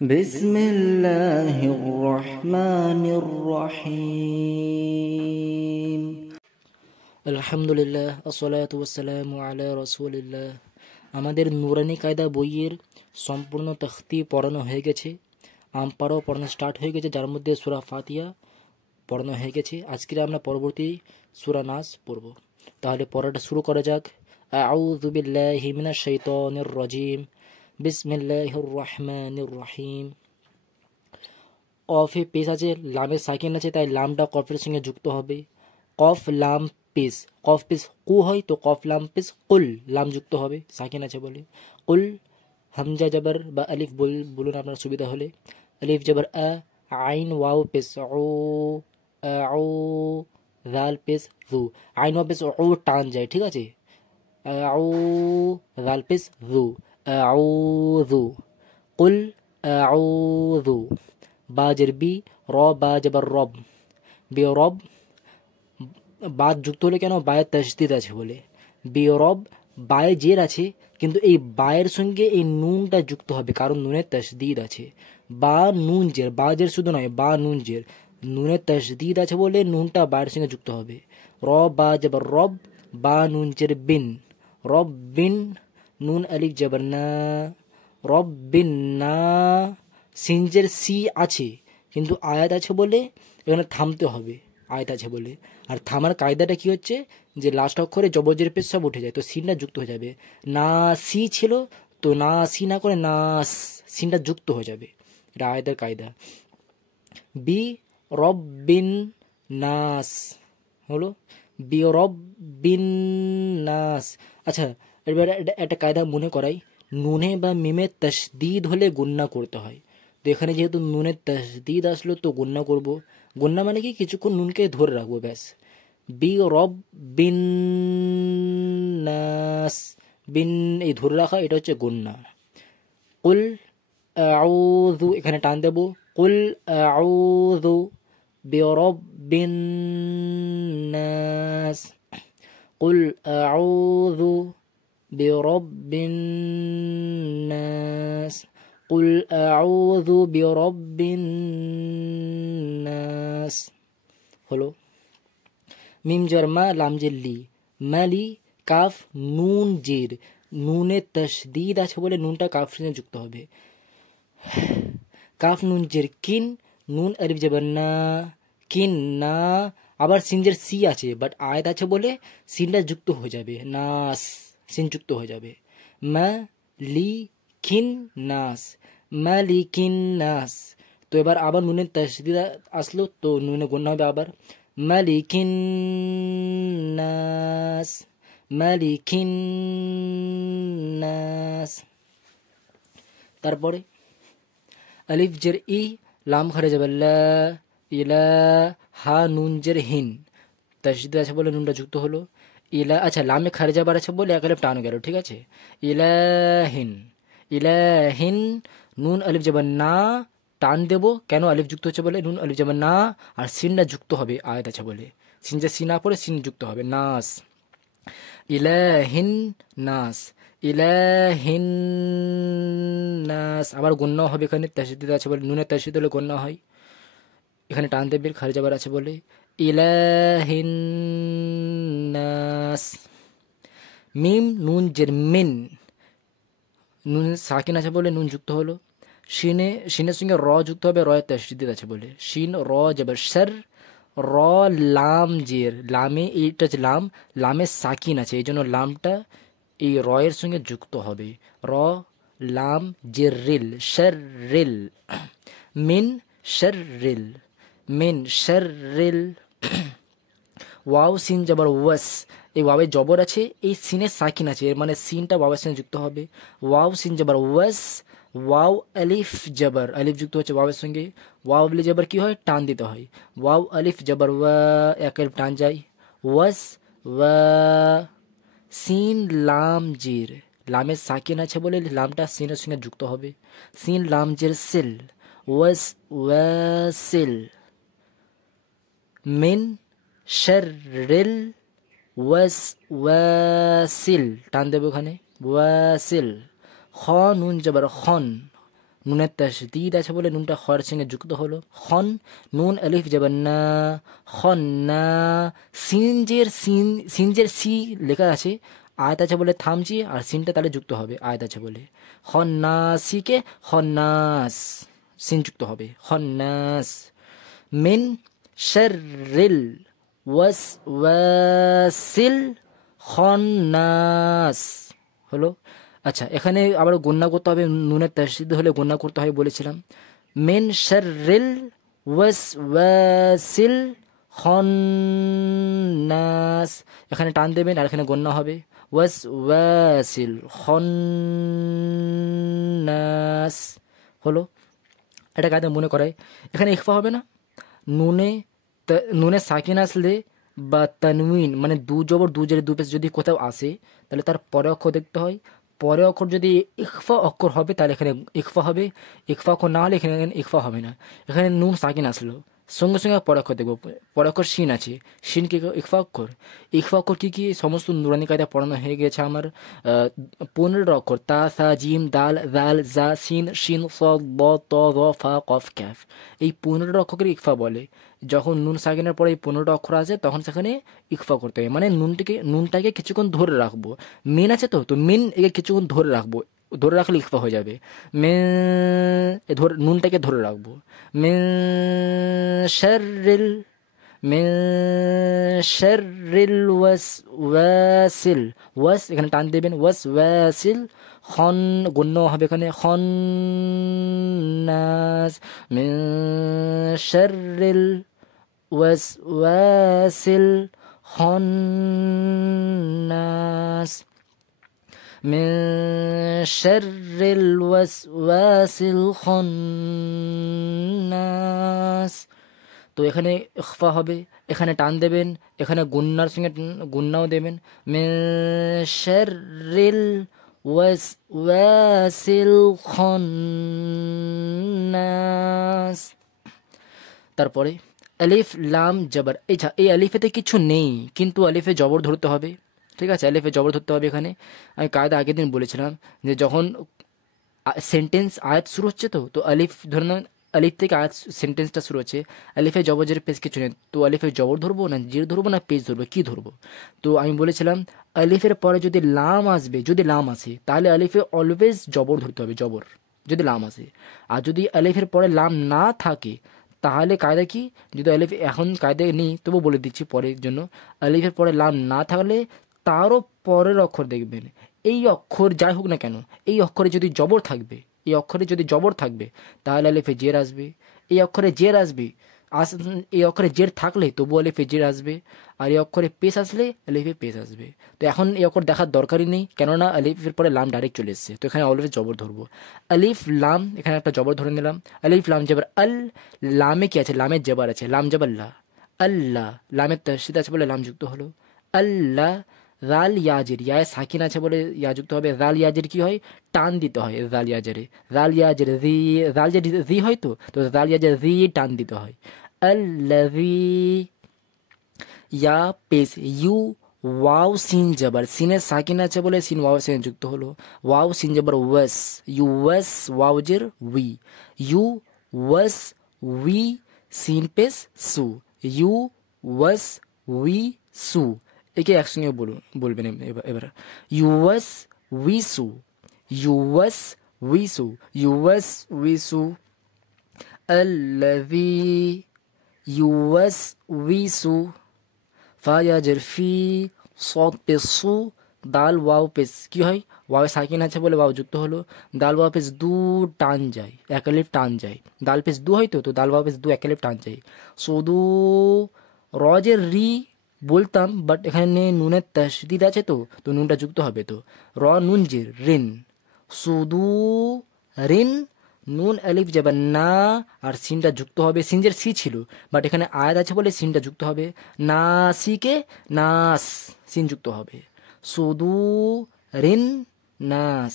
بسم الله الرحمن الرحيم আলহামদুলিল্লাহ আসসালাতু ওয়াসসালামু আলা রাসূলিল্লাহ। আমাদের নুরানি কায়দা বইয়ের সম্পূর্ণ তখতি পড়ানো হয়ে গেছে, আমপাড়াও পড়ানো স্টার্ট হয়ে গেছে, যার মধ্যে সূরা ফাতিহা পড়ানো হয়ে গেছে। আজকে আমরা পরবর্তী সূরা নাস পড়ব। তাহলে পড়াটা শুরু করা যাক। আউযু বিল্লাহি মিনাশ শাইতানির রাজিম, বিসমিল্লাহির রহমানির রহিম। কফে পেশ আছে, লামে সাকিন আছে, তাই লামটা কফের সঙ্গে যুক্ত হবে। কফ লাম পেশ, কফ পেশ কু হয় তো কফ লাম পেশ কুল, লাম যুক্ত হবে, সাকিন আছে বলে। কুল হামজা জবর বা আলিফ বলুন আপনার সুবিধা হলে। আলিফ জবর আ, আইন ওয়াও পেশ ও, আউ, জাল পেশ জু। আইন ওয়াও পেশ ও টান যায়, ঠিক আছে। আউ, জাল পেশ জু, আউযু। কুল আউযু। বা জের বি, র বা জবর রব, বি রব। বাদ যুক্ত হলে কেন? বায়ের তাসদিদ আছে বলে। বি রব, বায়ে জের আছে, কিন্তু এই বায়ের সঙ্গে এই নুনটা যুক্ত হবে, কারণ নুনের তাসদিদ আছে। বা নুন জের, বা জের শুধু নয়, বা নুন জের, নুনের তাসদিদ আছে বলে নুনটা বায়ের সঙ্গে যুক্ত হবে। র বা জবর রব, বা নুন জের বিন, রব বিন। নুন আলিফ জবর না, রব বিন না। সিনজের সি আছে, কিন্তু আয়াত আছে বলে এখানে থামতে হবে, আয়াত আছে বলে। আর থামার কায়দাটা কি হচ্ছে, যে লাস্ট অক্ষরে জবরজের পেশ সব উঠে যায়, তো সিনটা যুক্ত হয়ে যাবে। না সি ছিল, তো না সি না করে না সিনটা যুক্ত হয়ে যাবে, এটা আয়াতের কায়দা। বি রব বিন নাস হলো, বি রব বিন নাস। আচ্ছা, এবার একটা কায়দা মনে করাই, নুনে বা মিমে তাসদিদ হলে গুন্না করতে হয়। তো এখানে যেহেতু নুনের তাসদিদ আসলো, তো গুন্না করব। গুন্না মানে কি, কিছুক্ষণ নুনকে ধরে রাখবো, ব্যাস। বি রব বিন নাস, বিন এই ধরে রাখা, এটা হচ্ছে গুন্না। কুল আউযু, এখানে টান দেব। কুল আউযু বিরব্বিন নাস, কুল আউযু বিরব্বিন নাস, কুল আউযু বিরব্বিন নাস হলো। মিম জের মা, লাম জের লি, মালি। কাফ নুন জের, নুনে তাসদিদ আছে বলে নুনটা কাফের সঙ্গে যুক্ত হবে। কাফ নুন জের কিন, নুন আলিফ জবর না, কিন না। আবার সিনজের সি আছে, বাট আয়াত আছে বলে সিনটা যুক্ত হয়ে যাবে, নাস, সিন যুক্ত হয়ে যাবে। মা লি কিন নাস, মালিকিন নাস। তো এবার আবার নুনের তাসদিদ আসলো, তো নুনে গুণা হবে আবার। মালিকিন নাস, মালিকিন নাস। তারপরে আলিফ জের ই, লাম খারে যাবে লা, ইলা। হা নুন জের হিন, তাসদিদ আছে বলে নুনটা যুক্ত হলো। ইলা, আচ্ছা লামে খারে যাবার আছে বলে এক আলিফ টান গেল, ঠিক আছে। ইলাহিন, ইলাহিন। নুন আলিফ যাবার না, টান দেব, কেন? আলিফ যুক্ত হচ্ছে বলে, নুন আলিফ যাবার না, আর সিনটা যুক্ত হবে, আয়াত আছে বলে। সিন যে সি না পড়ে সিন যুক্ত হবে, নাস। ইলাহিন নাস, ইলাহিন নাস। আবার গণ্য হবে, এখানে তাসদিদ আছে বলে, নুনের তাসদিদ হলে গণ্য হয়। এখানে টান দেবের খারে যাবার আছে বলে, ইলাহিন নাস। মিম নুন জের মিন, নুন সাকিন আছে বলে নুন যুক্ত হলো। শিনে, শিনের সঙ্গে র যুক্ত হবে, রয়ের তাসদিদ আছে বলে। শিন র জবর সর, র লাম জের, লামে এইটা হচ্ছে লাম, লামে সাকিন আছে, এই জন্য লামটা এই রয়ের সঙ্গে যুক্ত হবে। র লাম জের রিল, সর রিল। মিন সর রিল, মিন সর রিল। ওয়াও সিন জবর ওয়াস, এই ওয়াওয়ে জবর আছে, এই সিনে সাকিন আছে, এর মানে সিনটা ওয়াওয়ের সঙ্গে যুক্ত হবে। ওয়াও সিন জবর ওয়াস, ওয়াও আলিফ জবর, আলিফ যুক্ত হচ্ছে ওয়াওয়ের সঙ্গে। ওয়াও আলিফ জবর কি হয়? টান দিতে হয়। ওয়াও আলিফ জবর ওয়া, এক আলিফ টান যায়। ওয়াস ওয়া। সিন লাম জির, লামে সাকিন আছে বলে লামটা সিনের সঙ্গে যুক্ত হবে। সিন লাম জির সিল, ওয়াস ওয়াসিল। মিন শাররিল ওয়াসিল, টান দেবে ওখানে, ওয়াসিল। খ নুন জবর খন, নুনের তাসদিদ আছে বলে নুনটা খয়ের সঙ্গে যুক্ত হলো। খন, নুন আলিফ জবর না, খন না। সিনজের সি লেখা আছে, আয়াত আছে বলে থামছি, আর সিনটা তাহলে যুক্ত হবে আয়াত আছে বলে। খন্নাসিকে খন্নাস, সিন যুক্ত হবে, খন্নাস। মিন শাররিল ওয়াসওয়াসিল খন্নাস হলো। আচ্ছা, এখানে আবার গুণনা করতে হবে, নুনের তাসদিদ হলে গুণনা করতে হয় বলেছিলাম। মিন শাররিল ওয়াসওয়াসিল খন্নাস, এখানে টান দেবেন আর এখানে গুণনা হবে। ওয়াসওয়াসিল খন্নাস হলো। এটা কায়দা মনে করায়। এখানে ইখফা হবে না, নুনে সাকিন আসলে বা তানউইন মানে দু জবর দু জের দু পেশ যদি কোথাও আসে, তাহলে তার পরে অক্ষর দেখতে হয়। পরে অক্ষর যদি ইখফা অক্ষর হবে তাহলে এখানে ইখফা হবে, ইখফা অক্ষর না হলে এখানে ইখফা হবে না। এখানে নুন সাকিন আসলো, সঙ্গে সঙ্গে পরে অক্ষর দেখবো, পরে অক্ষর শিন আছে, শিন কি ইখফা অক্ষর। ইখফা অক্ষর কী কী সমস্ত নুরানি কায়দা পড়ানো হয়ে গেছে আমার। 15 অক্ষর, তা সা জিম দাল জাল জা সিন শিন সদ ব ত র ফা কফ ক্যাফ, এই 15 অক্ষরকে ইখফা বলে। যখন নুন সাকিনের পরে এই 15টা অক্ষর আছে তখন সেখানে ইখফা করতে হবে, মানে নুনটাকে কিছুক্ষণ ধরে রাখবো। মিন আছে তো মিন একে কিছুক্ষণ ধরে রাখবো, ধরে রাখলে ইখফা হয়ে যাবে। নুনটাকে ধরে রাখবো। মিন শাররিল, মিন শাররিল ওয়াসওয়াসিল, ওয়াস এখানে টান দেবেন, ওয়াসওয়াসিল খন, গুণ্য হবে এখানে খন্নাস। মিন শাররিল ওয়াসওয়াসিল খন্নাস, মিন শাররিল ওয়াসওয়াসিল খন্নাস। তো এখানে ইখফা হবে, এখানে টান দেবেন, এখানে গুন্নার সঙ্গে গুন্নাও দেবেন। মিন শাররিল ওয়াসওয়াসিল খন্নাস। তারপরে আলিফ লাম জবর, এই আলিফেতে কিছু নেই কিন্তু আলিফে জবর ধরতে হবে, ঠিক আছে, আলিফে জবর ধরতে হবে। এখানে আমি কায়দা আগের দিন বলেছিলাম যে যখন সেন্টেন্স আয়াত শুরু হচ্ছে তো আলিফ ধরুন, আলিফ থেকে আয়াত সেন্টেন্সটা শুরু হচ্ছে, আলিফে জবর জের পেজ কিছু নেই, তো আলিফে জবর ধরবো না জির ধরবো না পেজ ধরবো, কি ধরবো? তো আমি বলেছিলাম আলিফের পরে যদি লাম আসবে, যদি লাম আসে তাহলে আলিফে অলওয়েজ জবর ধরতে হবে, জবর যদি লাম আসে। আর যদি আলিফের পরে লাম না থাকে তাহলে কায়দা কি, যদি আলিফ এখন কায়দায় নেই তবু বলে দিচ্ছি পরের জন্য, আলিফের পরে লাম না থাকলে তারও পরের অক্ষর দেখবেন, এই অক্ষর যাই হোক না কেন, এই অক্ষরে যদি জবর থাকবে, এই অক্ষরে যদি জবর থাকবে তাহলে আলিফে জের আসবে, এই অক্ষরে জের আসবে, এই অক্ষরে জের থাকলে তবু আলিফে জের আসবে, আর এই অক্ষরে পেশ আসলে আলিফে পেশ আসবে। তো এখন এই অক্ষর দেখার দরকারই নেই, কেননা আলিফের পরে লাম ডাইরেক্ট চলে এসছে, তো এখানে অলওয়েজ জবর ধরবো। আলিফ লাম, এখানে একটা জবর ধরে নিলাম, আলিফ লাম জবর আল, লামে কি আছে, লামের জবর আছে, লাম জবর লা, আল্লাহ, লামের তাসদিদ আছে বলে লাম যুক্ত হলো, আল্লাহ। রাল ইয়াজির, ইয়ায় সাকিন আছে বলে ইয়া যুক্ত হবে। রাল ইয়াজির কি হয়, টান দিতে হয় রাল ইয়াজারে, রাল ইয়াজির রি, রাল ইয়াজির রি হয় তো রাল ইয়াজির রি টান দিতে হয়। আল্লাযী, ইয়া পেশ ইউ, ওয়াও সিন জবর, সিনের সাকিন আছে বলে সিন ওয়াও সিন যুক্ত হলো, ওয়াও সিন জবর ওয়াস, ইউ ওয়াস, ওয়াও জের উই, ইউ ওয়াস উই, সিন পেশ সু, ইউ ওয়াস উই সু, একে একসঙ্গে বলবেন এবার। ইউএস উইসু, ইউএস উইসু, ইউএস উইসু। আল্লাযী ইউএস উইসু, ফায়াজের ফি, সদ পেশ সু, দাল ওয়াও পেশ কি হয়, ওয়াও সাকিন আছে বলে ওয়াও যুক্ত হলো, দাল ওয়াও পেশ দু টান যায়, এক আলিফ টান যায়, দাল পেশ দু হয় তো দাল ওয়াও পেশ দু এক আলিফ টান যায়। শুধু রজের রি বলতাম, বাট এখানে নুনের তাসদিদ আছে তো নুনটা যুক্ত হবে, তো র নুন জির রিন, শুধু রিন, নুন আলিফ যাবে না, আর সিনটা যুক্ত হবে, সিনজের সি ছিল বাট এখানে আয়াত আছে বলে সিনটা যুক্ত হবে, না সিকে নাস, সিন যুক্ত হবে, শুধু রিন নাস,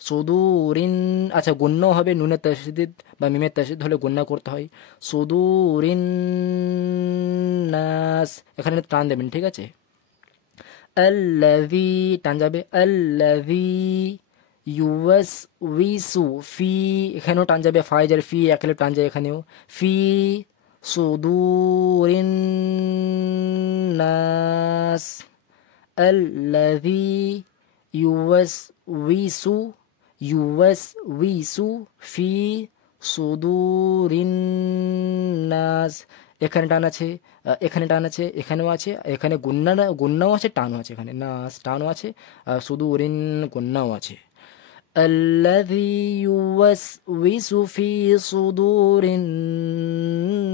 শুধু রিন। আচ্ছা, গুণ্য হবে, নুনের তাসদিদ বা মিমের তাসদিদ হলে গুণ্য করতে হয়, শুধু রিন নাস, এখানে টান দেবেন, ঠিক আছে। আল্লাযী টান যাবে, আল্লাযী ইউএস উইসু ফি, এখানেও টান যাবে, ফাইজার ফি একালে টান যায় এখানেও, ফি সুদুরিন নাস, আল্লাযী ইউওয়াসউইসু ফি সুদুরিন নাস। এখানে টান আছে, এখানে টান আছে, এখানেও আছে, এখানে গুন্নাও আছে, টানও আছে, এখানে নাস টানও আছে, সুদুরিন গুন্নাও আছে। আল্লাযী ইউওয়াসউইসু ফি সুদুরিন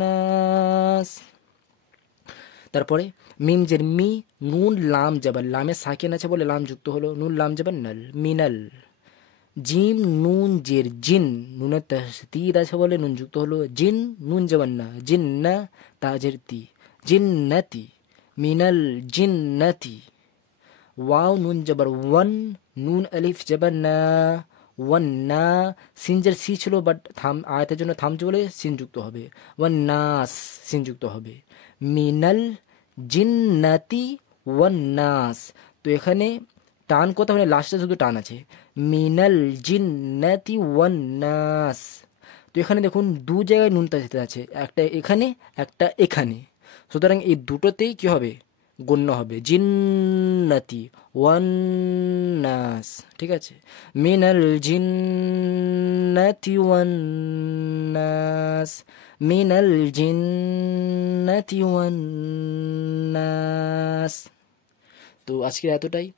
নাস। তারপরে মিম জের মি, নুন লাম জবর, লামে সাকিন আছে বলে লাম যুক্ত হলো, নুন লাম জবর নাল, মিনাল। জিম নুন জের জিন, নুনের তাসদীদ আছে বলে নুন যুক্ত হলো, জিন নুন জবর না, জিন্না তাজের তি, জিন্নাতি, মিনাল জিন্নাতি। ওয়াও নুন জবর ওয়ান, নুন আলিফ জবর না, ওয়ান্না। সিন জের সি ছিল বাট আয়াতের জন্য থামছে বলে সিন যুক্ত হবে, ওয়ান্নাস সিন যুক্ত হবে, মিনাল জিন্নাতি ওয়ান্নাস। তো এখানে টান কোথাও মানে লাস্টে শুধু টান আছে, মিনাল জিন্নাতি ওয়ান্নাস। তো এখানে দেখুন দু জায়গায় নুন তাজতে আছে, একটা এখানে একটা এখানে, সুতরাং এই দুটোতেই কি হবে, গণ্য হবে, জিন্নাতি ওয়ান্নাস। ঠিক আছে, মিনাল জিন্নাতি ওয়ান্নাস, মিনাল জিন্নাতি ওয়ান্নাস। তো আজকে এতটাই।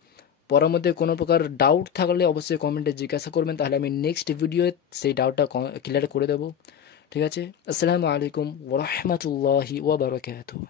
পরের মধ্যে কোনো প্রকার ডাউট থাকলে অবশ্যই কমেন্টে জিজ্ঞাসা করবেন, তাহলে আমি নেক্সট ভিডিওয়ে সেই ডাউটটা ক্লিয়ার করে দেবো। ঠিক আছে, আসসালামু আলাইকুম ওয়া রাহমাতুল্লাহি ওয়া বারাকাতুহু।